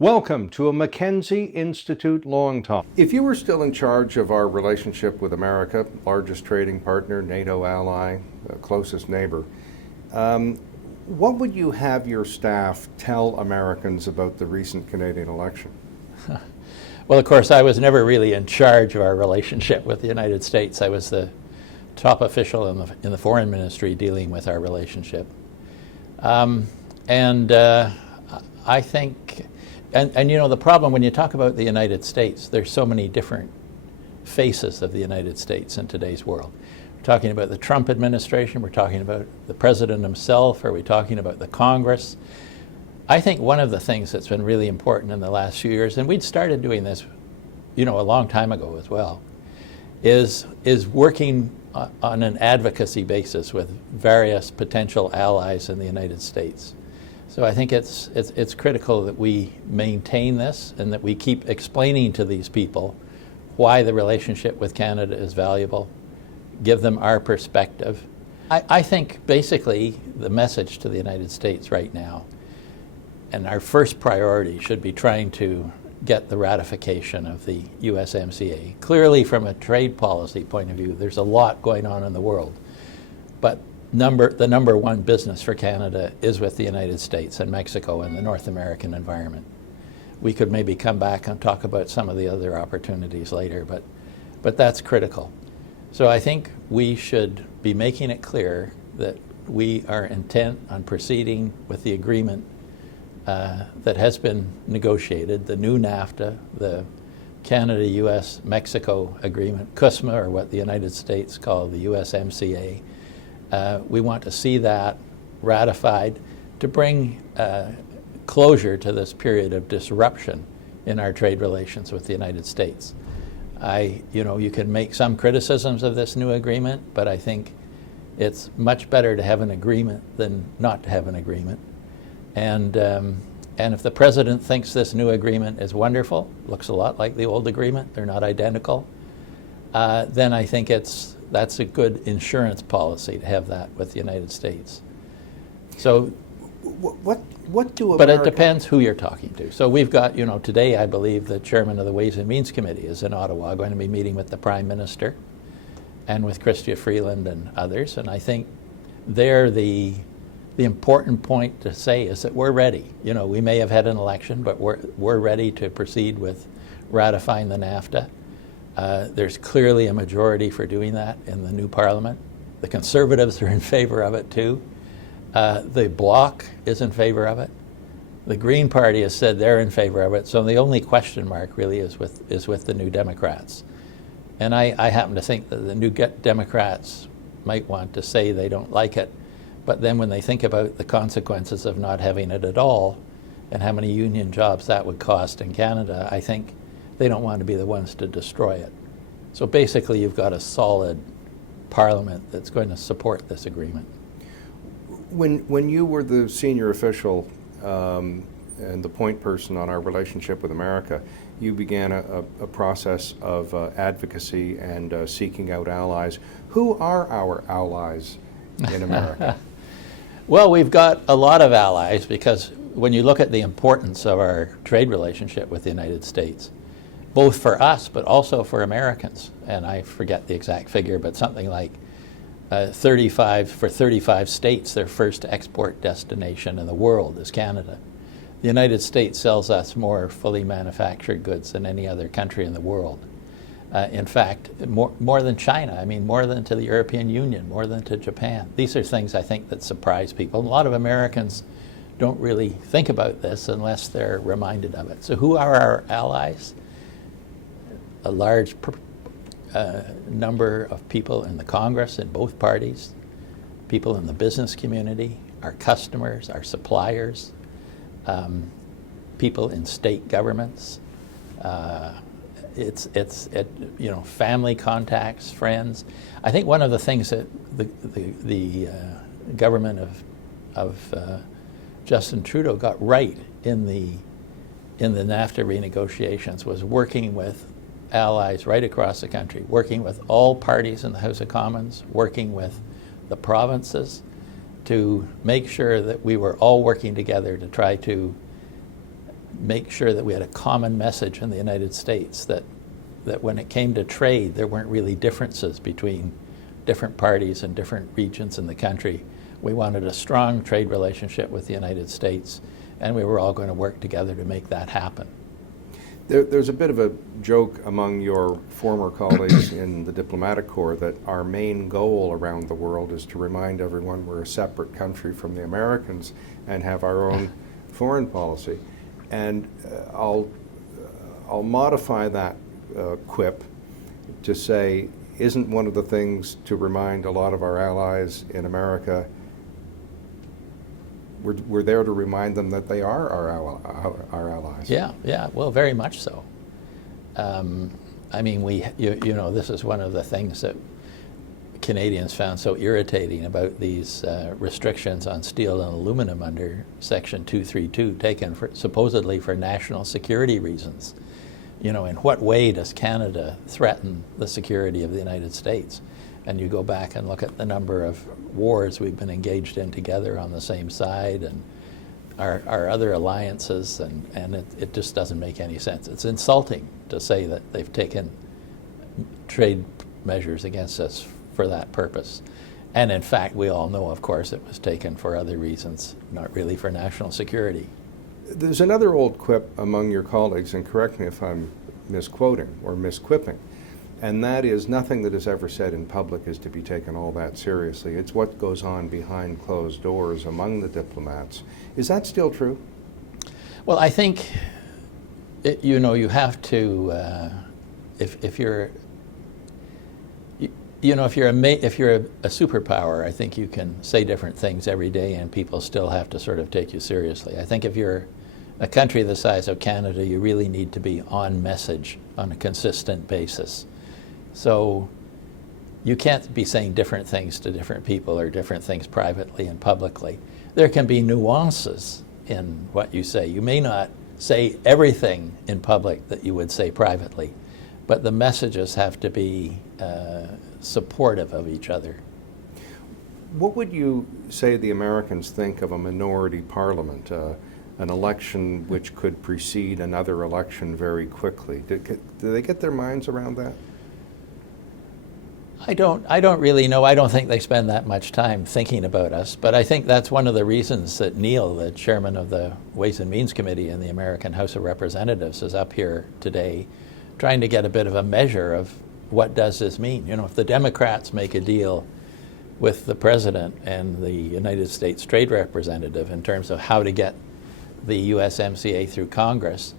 Welcome to a Mackenzie Institute Long Talk. If you were still in charge of our relationship with America, largest trading partner, NATO ally, closest neighbor, what would you have your staff tell Americans about the recent Canadian election? Well, of course, I was never really in charge of our relationship with the United States. I was the top official in the foreign ministry dealing with our relationship. I think, and you know, the problem when you talk about the United States, there's so many different faces of the United States in today's world. We're talking about the Trump administration, we're talking about the president himself, are we talking about the Congress? I think one of the things that's been really important in the last few years, and we'd started doing this, you know, a long time ago as well, is working on an advocacy basis with various potential allies in the United States. So I think it's critical that we maintain this and that we keep explaining to these people why the relationship with Canada is valuable, give them our perspective. I think basically the message to the United States right now, and our first priority should be trying to get the ratification of the USMCA. Clearly from a trade policy point of view, there's a lot going on in the world, but the number one business for Canada is with the United States and Mexico and the North American environment. We could maybe come back and talk about some of the other opportunities later, but that's critical. So I think we should be making it clear that we are intent on proceeding with the agreement that has been negotiated, the new NAFTA, the Canada-US-Mexico agreement, CUSMA, or what the United States call the USMCA. We want to see that ratified to bring closure to this period of disruption in our trade relations with the United States. You can make some criticisms of this new agreement, but I think it's much better to have an agreement than not to have an agreement. And if the president thinks this new agreement is wonderful, looks a lot like the old agreement, they're not identical, then I think that's a good insurance policy to have that with the United States. So, what do America... But it depends who you're talking to. So we've got, you know, today I believe the chairman of the Ways and Means Committee is in Ottawa, going to be meeting with the Prime Minister and with Chrystia Freeland and others, and I think they're the important point to say is that we're ready. You know, we may have had an election, but we're ready to proceed with ratifying the NAFTA. There's clearly a majority for doing that in the new Parliament. The Conservatives are in favor of it too. The Bloc is in favor of it. The Green Party has said they're in favor of it. So the only question mark really is with the New Democrats. And I happen to think that the New Democrats might want to say they don't like it. But then when they think about the consequences of not having it at all and how many union jobs that would cost in Canada, I think they don't want to be the ones to destroy it. So basically you've got a solid parliament that's going to support this agreement. When you were the senior official and the point person on our relationship with America, you began a process of advocacy and seeking out allies. Who are our allies in America? Well, we've got a lot of allies because when you look at the importance of our trade relationship with the United States, both for us but also for Americans, and I forget the exact figure, but something like 35 states, their first export destination in the world is Canada. The United States sells us more fully manufactured goods than any other country in the world. In fact, more than China, I mean, more than to the European Union, more than to Japan. These are things I think that surprise people. A lot of Americans don't really think about this unless they're reminded of it. So who are our allies? A large number of people in the Congress in both parties, people in the business community, our customers, our suppliers, people in state governments, family contacts, friends. I think one of the things that the government of Justin Trudeau got right in the NAFTA renegotiations was working with allies right across the country, working with all parties in the House of Commons, working with the provinces to make sure that we were all working together to try to make sure that we had a common message in the United States, that when it came to trade, there weren't really differences between different parties and different regions in the country. We wanted a strong trade relationship with the United States, and we were all going to work together to make that happen. There's a bit of a joke among your former colleagues in the diplomatic corps that our main goal around the world is to remind everyone we're a separate country from the Americans and have our own foreign policy. And I'll modify that quip to say, isn't one of the things to remind a lot of our allies in America, we're there to remind them that they are our allies. Yeah, well, very much so. I mean, you know, this is one of the things that Canadians found so irritating about these restrictions on steel and aluminum under Section 232, taken supposedly for national security reasons. You know, in what way does Canada threaten the security of the United States? And you go back and look at the number of wars we've been engaged in together on the same side, and our other alliances, and it just doesn't make any sense. It's insulting to say that they've taken trade measures against us for that purpose. And in fact, we all know, of course, it was taken for other reasons, not really for national security. There's another old quip among your colleagues, and correct me if I'm misquoting or misquipping, and that is, nothing that is ever said in public is to be taken all that seriously. It's what goes on behind closed doors among the diplomats. Is that still true? Well, I think, you know, you have to, if you're, you know, if you're a superpower, I think you can say different things every day and people still have to sort of take you seriously. I think if you're a country the size of Canada, you really need to be on message on a consistent basis. So you can't be saying different things to different people or different things privately and publicly. There can be nuances in what you say. You may not say everything in public that you would say privately, but the messages have to be supportive of each other. What would you say the Americans think of a minority parliament, an election which could precede another election very quickly? Do they get their minds around that? I don't really know. I don't think they spend that much time thinking about us, but I think that's one of the reasons that Neil, the chairman of the Ways and Means Committee in the American House of Representatives, is up here today trying to get a bit of a measure of what does this mean. You know, if the Democrats make a deal with the president and the United States Trade Representative in terms of how to get the USMCA through Congress,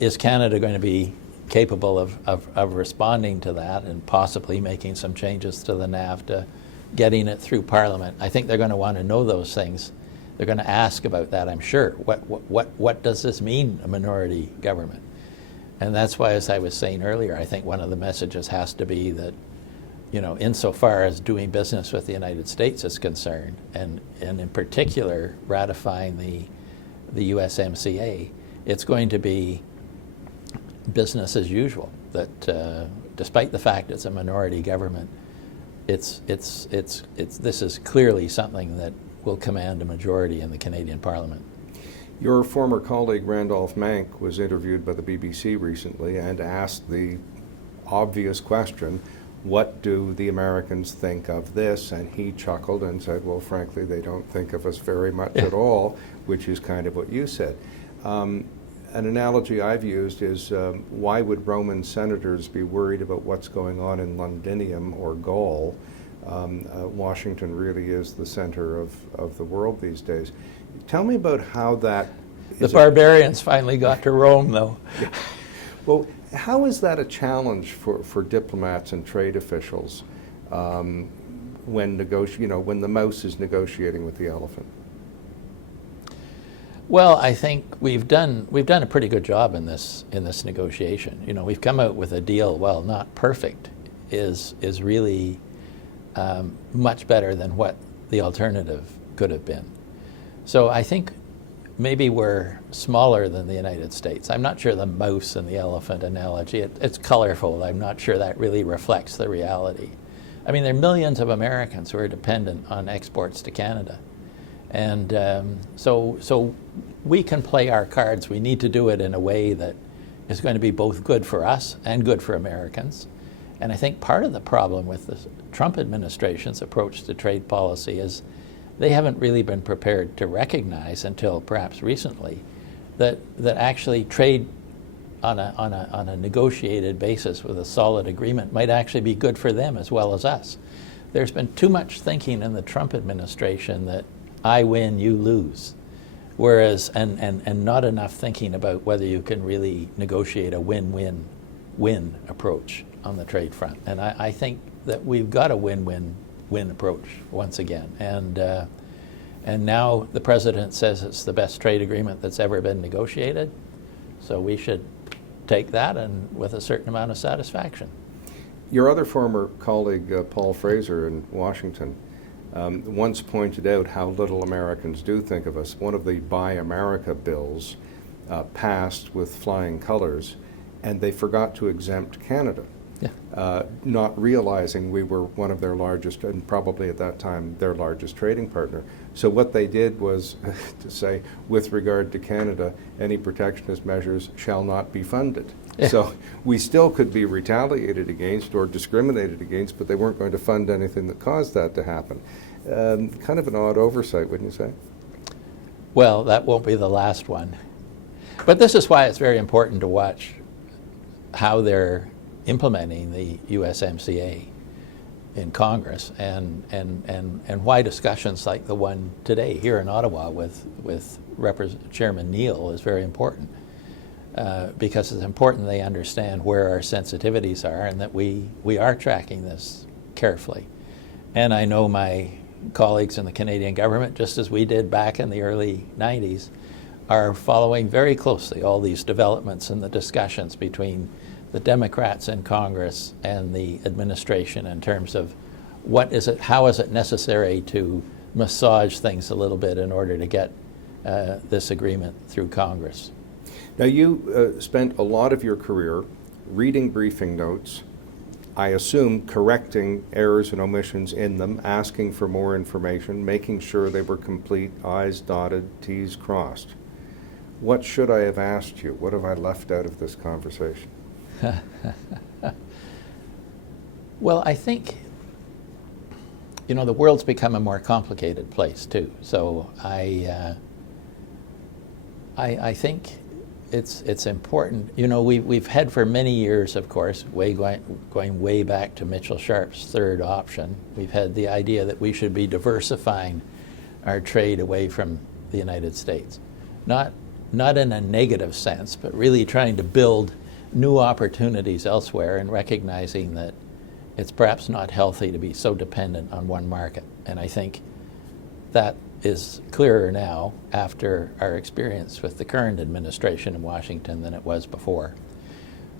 is Canada going to be capable of responding to that and possibly making some changes to the NAFTA, getting it through Parliament? I think they're going to want to know those things. They're going to ask about that, I'm sure. What does this mean, a minority government? And that's why, as I was saying earlier, I think one of the messages has to be that, you know, insofar as doing business with the United States is concerned, and in particular ratifying the USMCA, it's going to be business as usual. That despite the fact it's a minority government, this is clearly something that will command a majority in the Canadian Parliament. Your former colleague Randolph Mank was interviewed by the BBC recently and asked the obvious question, what do the Americans think of this? And he chuckled and said, well, frankly, they don't think of us very much at all, which is kind of what you said. An analogy I've used is, why would Roman senators be worried about what's going on in Londinium or Gaul? Washington really is the center of the world these days. Tell me about how that... The barbarians finally got to Rome, though. Yeah. Well, how is that a challenge for diplomats and trade officials when when the mouse is negotiating with the elephant? Well, I think we've done a pretty good job in this negotiation. You know, we've come out with a deal, while not perfect, is really much better than what the alternative could have been. So I think maybe we're smaller than the United States. I'm not sure the mouse and the elephant analogy, it's colorful. I'm not sure that really reflects the reality. I mean, there are millions of Americans who are dependent on exports to Canada. And so we can play our cards. We need to do it in a way that is going to be both good for us and good for Americans. And I think part of the problem with the Trump administration's approach to trade policy is they haven't really been prepared to recognize until perhaps recently that actually trade on a negotiated basis with a solid agreement might actually be good for them as well as us. There's been too much thinking in the Trump administration that I win, you lose, whereas and not enough thinking about whether you can really negotiate a win-win-win approach on the trade front. And I think that we've got a win-win-win approach once again. And now the president says it's the best trade agreement that's ever been negotiated. So we should take that and with a certain amount of satisfaction. Your other former colleague, Paul Fraser in Washington, once pointed out how little Americans do think of us. One of the Buy America bills passed with flying colors, and they forgot to exempt Canada. Yeah. Not realizing we were one of their largest, and probably at that time their largest trading partner. So what they did was to say, with regard to Canada, any protectionist measures shall not be funded. Yeah. So we still could be retaliated against or discriminated against, but they weren't going to fund anything that caused that to happen. Kind of an odd oversight, wouldn't you say? Well, that won't be the last one. But this is why it's very important to watch how they're implementing the USMCA in Congress, and why discussions like the one today here in Ottawa with Chairman Neal is very important, because it's important they understand where our sensitivities are and that we are tracking this carefully. And I know my colleagues in the Canadian government, just as we did back in the early 90s, are following very closely all these developments and the discussions between the Democrats in Congress and the administration in terms of how is it necessary to massage things a little bit in order to get this agreement through Congress. Now you spent a lot of your career reading briefing notes, I assume correcting errors and omissions in them, asking for more information, making sure they were complete, I's dotted, T's crossed. What should I have asked you? What have I left out of this conversation? Well, I think, the world's become a more complicated place too. So I think it's important. We've had for many years, of course, going way back to Mitchell Sharp's third option. We've had the idea that we should be diversifying our trade away from the United States, not in a negative sense, but really trying to build new opportunities elsewhere and recognizing that it's perhaps not healthy to be so dependent on one market. And I think that is clearer now after our experience with the current administration in Washington than it was before.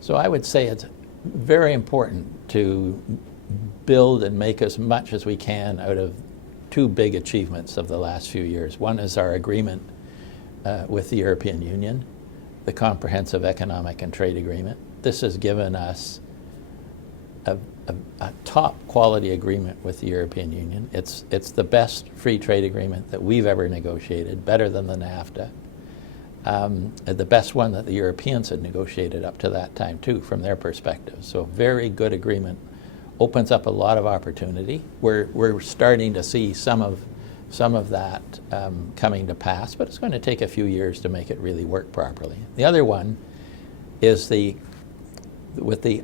So I would say it's very important to build and make as much as we can out of two big achievements of the last few years. One is our agreement with the European Union, the Comprehensive Economic and Trade Agreement. This has given us a top quality agreement with the European Union. It's the best free trade agreement that we've ever negotiated, better than the NAFTA. The best one that the Europeans had negotiated up to that time too, from their perspective. So very good agreement, opens up a lot of opportunity. We're starting to see some of that coming to pass, but it's going to take a few years to make it really work properly. The other one is with the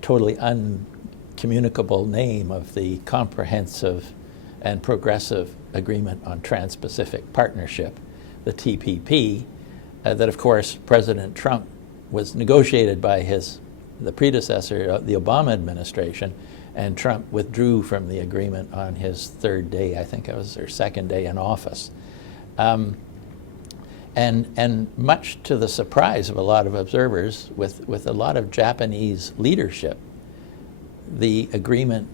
totally uncommunicable name of the Comprehensive and Progressive Agreement on Trans-Pacific Partnership, the TPP, that of course President Trump was negotiated by the predecessor, the Obama administration, and Trump withdrew from the agreement on his third day, I think it was their second day in office. And much to the surprise of a lot of observers, with a lot of Japanese leadership, the agreement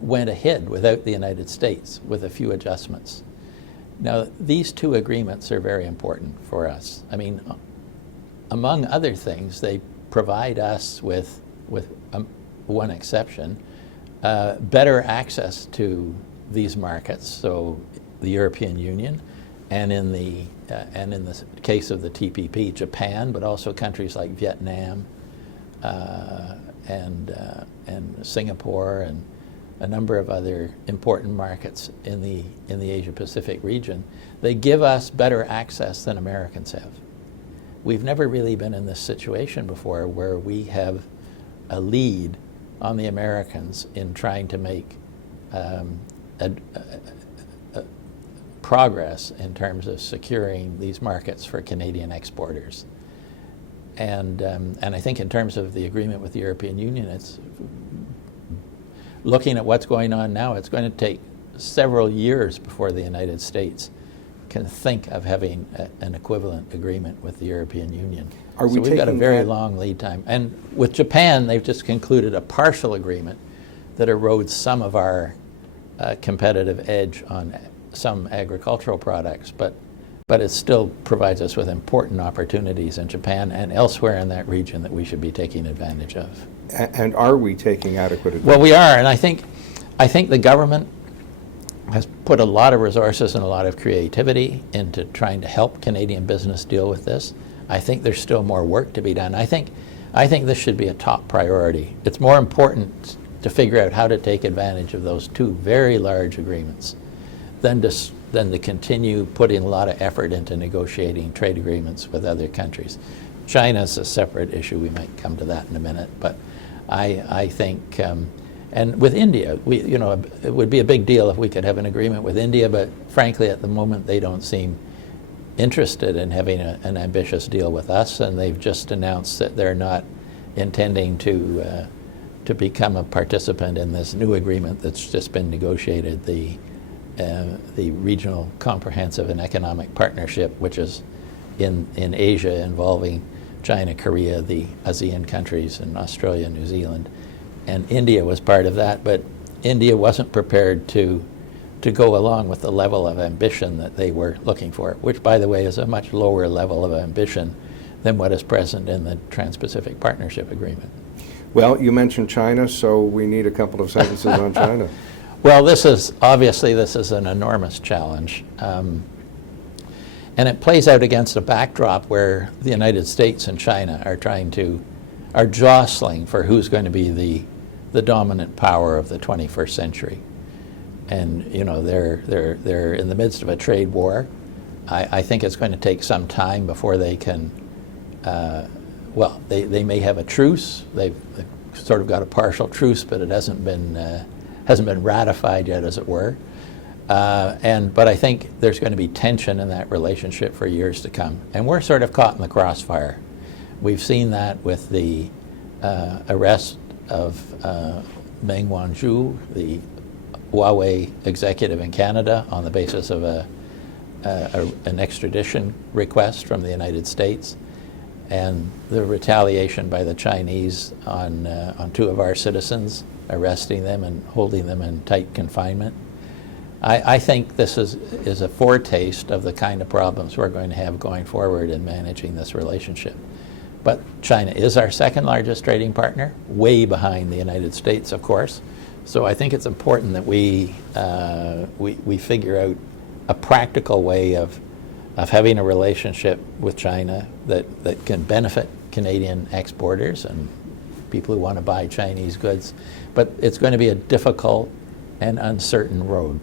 went ahead without the United States with a few adjustments. Now, these two agreements are very important for us. I mean, among other things, they provide us with one exception, better access to these markets. So the European Union, and in the case of the TPP, Japan, but also countries like Vietnam and Singapore and a number of other important markets in the Asia Pacific region. They give us better access than Americans have. We've never really been in this situation before where we have a lead on the Americans in trying to make progress in terms of securing these markets for Canadian exporters. And I think in terms of the agreement with the European Union, it's looking at what's going on now, it's going to take several years before the United States can think of having an equivalent agreement with the European Union. So we've got a very long lead time. And with Japan, they've just concluded a partial agreement that erodes some of our competitive edge on some agricultural products, but it still provides us with important opportunities in Japan and elsewhere in that region that we should be taking advantage of. And are we taking adequate advantage? Well, we are, and I think the government has put a lot of resources and a lot of creativity into trying to help Canadian business deal with this. I think there's still more work to be done. I think this should be a top priority. It's more important to figure out how to take advantage of those two very large agreements than to continue putting a lot of effort into negotiating trade agreements with other countries. China's a separate issue. We might come to that in a minute, but I think, and with India, it would be a big deal if we could have an agreement with India, but frankly, at the moment, they don't seem interested in having an ambitious deal with us, and they've just announced that they're not intending to become a participant in this new agreement that's just been negotiated, the Regional Comprehensive and Economic Partnership, which is in Asia involving China, Korea, the ASEAN countries, and Australia, New Zealand. And India was part of that, but India wasn't prepared to go along with the level of ambition that they were looking for, which, by the way, is a much lower level of ambition than what is present in the Trans-Pacific Partnership Agreement. Well, you mentioned China, so we need a couple of sentences on China. Well, this is an enormous challenge. And it plays out against a backdrop where the United States and China are jostling for who's going to be the dominant power of the 21st century. And they're in the midst of a trade war. I think it's going to take some time before they can. They may have a truce. They've sort of got a partial truce, but it hasn't been ratified yet, as it were. But I think there's going to be tension in that relationship for years to come. And we're sort of caught in the crossfire. We've seen that with the arrest of Meng Wanzhou, the Huawei executive in Canada, on the basis of an extradition request from the United States, and the retaliation by the Chinese on two of our citizens, arresting them and holding them in tight confinement. I think this is a foretaste of the kind of problems we're going to have going forward in managing this relationship. But China is our second largest trading partner, way behind the United States, of course. So I think it's important that we figure out a practical way of having a relationship with China that can benefit Canadian exporters and people who want to buy Chinese goods. But it's going to be a difficult and uncertain road.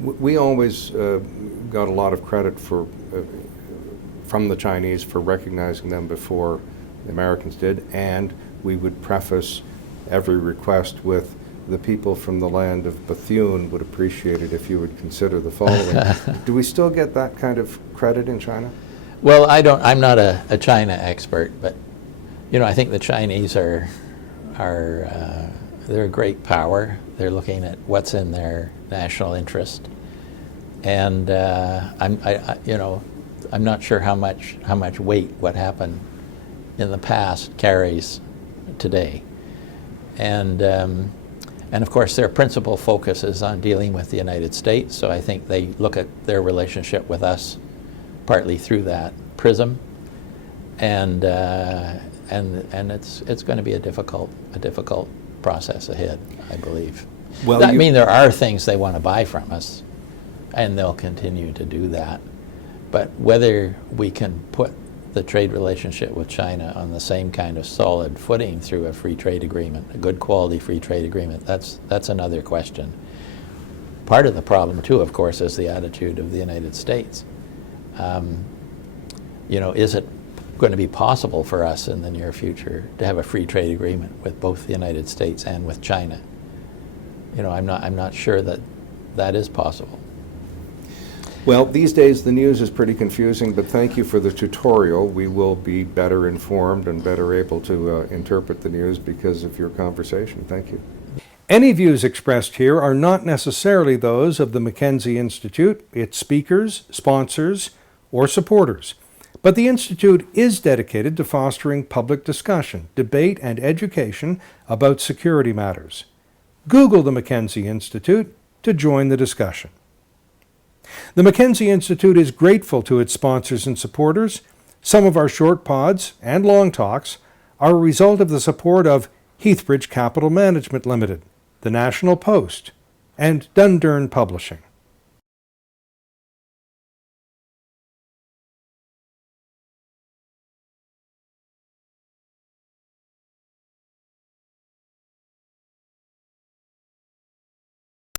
We always got a lot of credit from the Chinese for recognizing them before the Americans did, and we would preface every request with, the people from the land of Bethune would appreciate it if you would consider the following. Do we still get that kind of credit in China? Well, I'm not a China expert, but I think the Chinese they're a great power. They're looking at what's in their national interest, and I'm not sure how much weight what happened in the past carries today, and of course their principal focus is on dealing with the United States. So I think they look at their relationship with us partly through that prism, and it's going to be a difficult process ahead, I believe. Well, I mean, there are things they want to buy from us. and they'll continue to do that. But whether we can put the trade relationship with China on the same kind of solid footing through a free trade agreement, a good quality free trade agreement, that's another question. Part of the problem too, of course, is the attitude of the United States. Is it going to be possible for us in the near future to have a free trade agreement with both the United States and with China? I'm not sure that is possible. Well, these days the news is pretty confusing, but thank you for the tutorial. We will be better informed and better able to interpret the news because of your conversation. Thank you. Any views expressed here are not necessarily those of the Mackenzie Institute, its speakers, sponsors, or supporters. But the Institute is dedicated to fostering public discussion, debate, and education about security matters. Google the Mackenzie Institute to join the discussion. The Mackenzie Institute is grateful to its sponsors and supporters. Some of our short pods and long talks are a result of the support of Heathbridge Capital Management Limited, the National Post, and Dundurn Publishing.